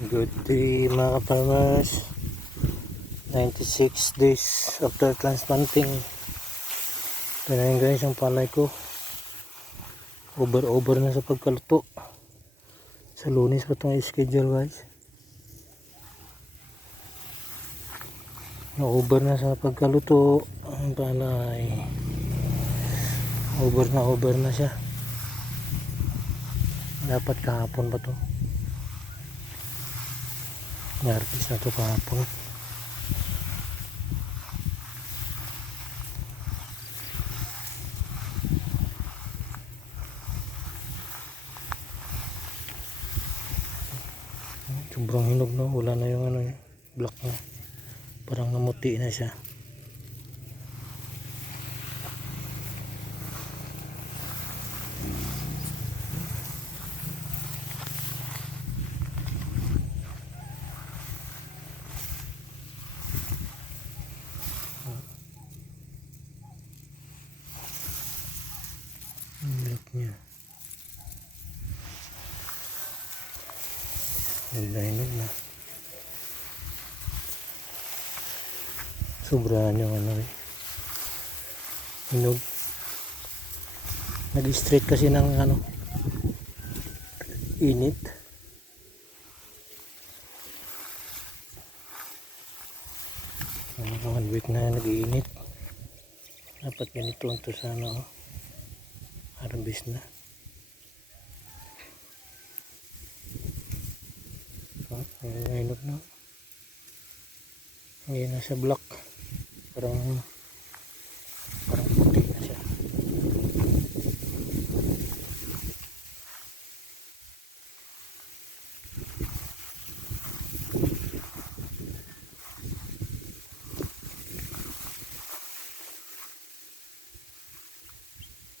Good day mga ka-farmers. 96 days after transplanting. Ito na yun guys, ang palay ko. Over na sa pagkaluto. Sa Lunes pa itong schedule guys. Over na sa pagkaluto. Ang palay. Over na siya. Dapat kahapon pa to. Narpis na to kahapon. Sobrang hinog na, wala na yung ano, black na. Parang namuti na siya. Black niya. Hinog na. Sobrahan yung ano eh. Hinog. Nag-straight kasi ng ano, init. One week na nag-iinit. Dapat ganito ito sa ano, harvest na. Hinog na. Ngayon nasa black. Parang puti na siya.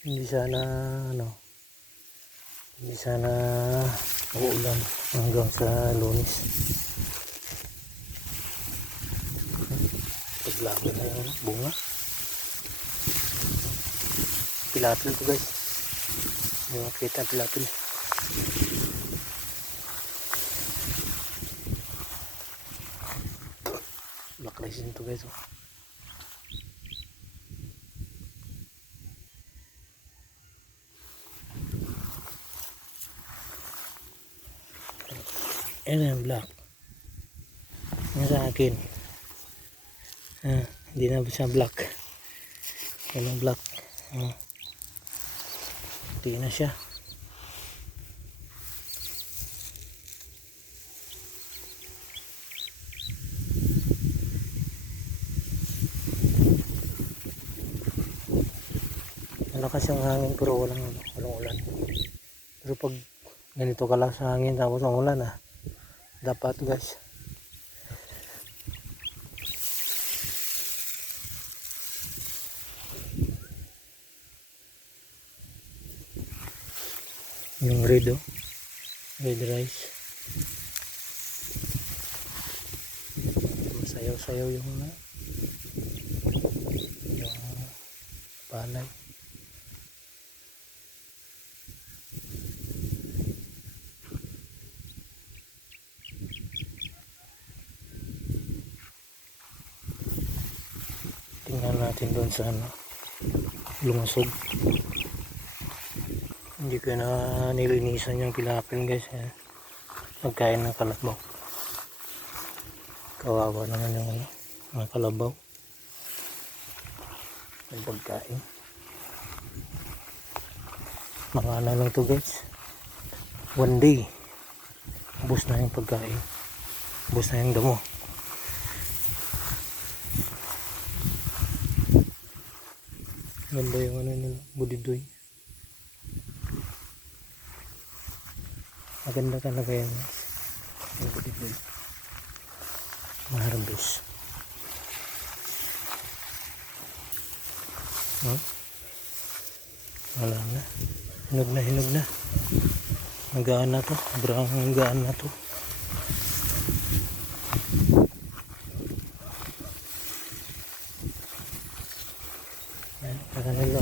Hindi sana uulan hanggang sa Lunes. Paglaban na yung bunga. Pilapil to guys. Hindi makita ang pilapil. Black rice to guys. Ayan yung black. Yan sa akin. Hindi na siya black. Yan ang black. Hindi na siya. Malakas yung hangin pero walang ulan. Pero pag ganito ka lang sa hangin tapos ang ulan dapat guys. Yung red rice. Masayaw-sayaw yung palay. Tingnan natin doon sa lumusog. Hindi ko na nilinisan yung pilapil guys. Nagkain ng kalabaw. Kawawa naman yung mga kalabaw. Yung pagkain. Mga ano lang to guys. One day. Ubus na yung pagkain. Ubus na yung damo. Ganda yung nila, budidoy. Maganda talaga yan guys. Yung budidoy. Maharbis. Wala na. Hinog na. Hanggaan na to. Sobrang hanggaan na to. Yan, kakanila.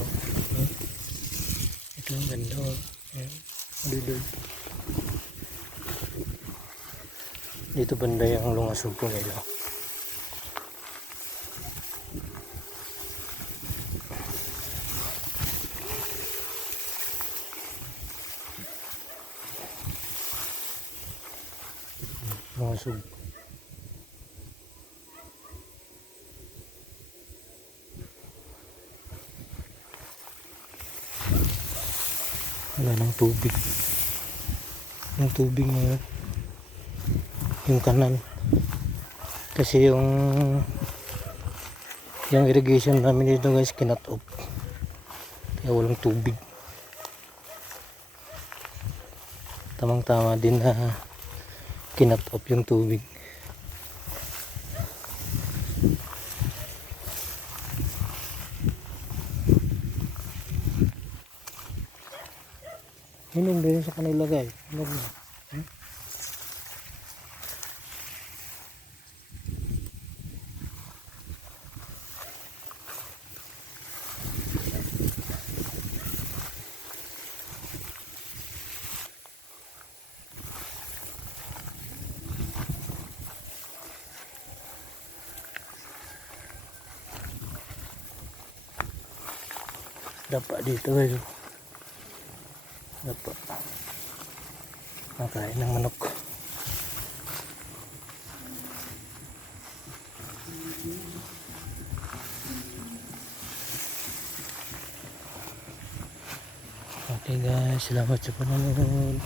Ito ang ganda. Yan, budidoy. Dito banda yung lungasog po nila. Lungasog. Wala ng tubig. Yung tubig na yung kanal. Kasi yung irrigation namin dito guys kinat off. Kaya walang tubig. Tamang tama din na kinat off yung tubig. Hinom ba yun sa kanila guys? Hinom na. Dapat dito guys. Dapat. Makain ng manok. Okay guys, salamat sa panonood.